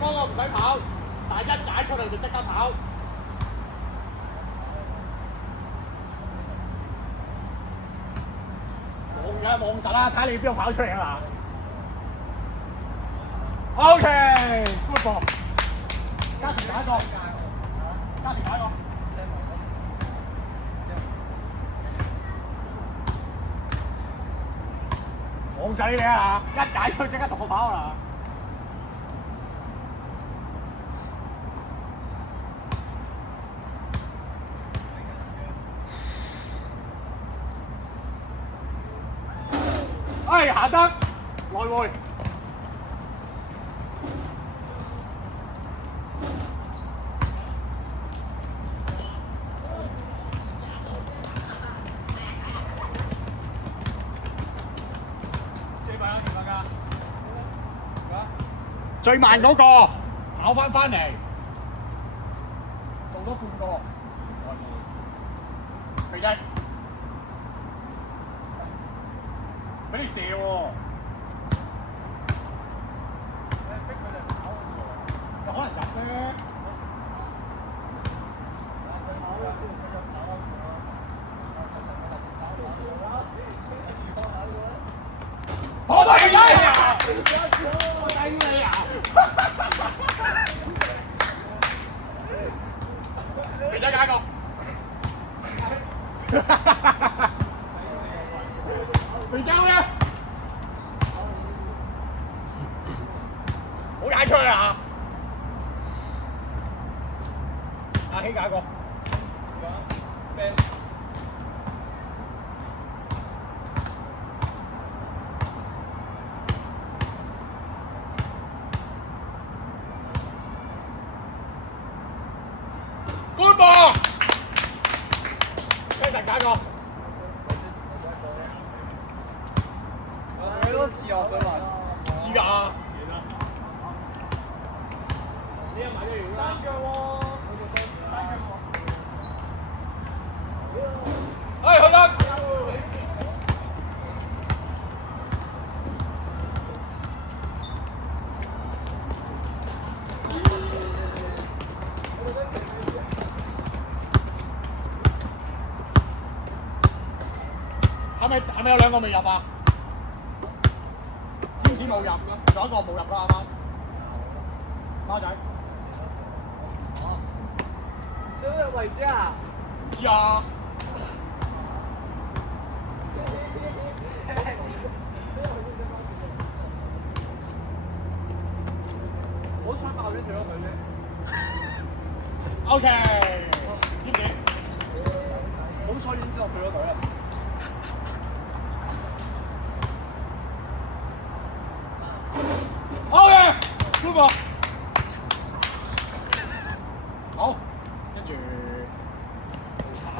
嗰個唔使跑，但係一解出嚟就即刻跑。望實啦，睇你邊度跑出嚟啊嘛。OK，good ball。加時打一個，加時打一個。望實你啊！一解出即刻同我跑啦。行得來回。最慢嗰個跑翻嚟，做多半個。肥仔，俾你射喎！逼佢哋跑好似喎，有可能入咧。我頂你啊！我頂你啊！肥仔加一個。肥仔好嘢！好踩出去啊！阿希加一個。Good ball！ Jason 加一個。幾多次啊？我想問。知㗎。你又買咗完啦？單腳喎，單腳喎。去得。係咪有兩個未入啊？占士冇入，仲有一個冇入啦，啱啱。孖仔。想入位置啊？知啊。好彩爆咗退咗隊啫。OK， 知唔知？好彩遠之後退咗隊啊！好嘅，舒服。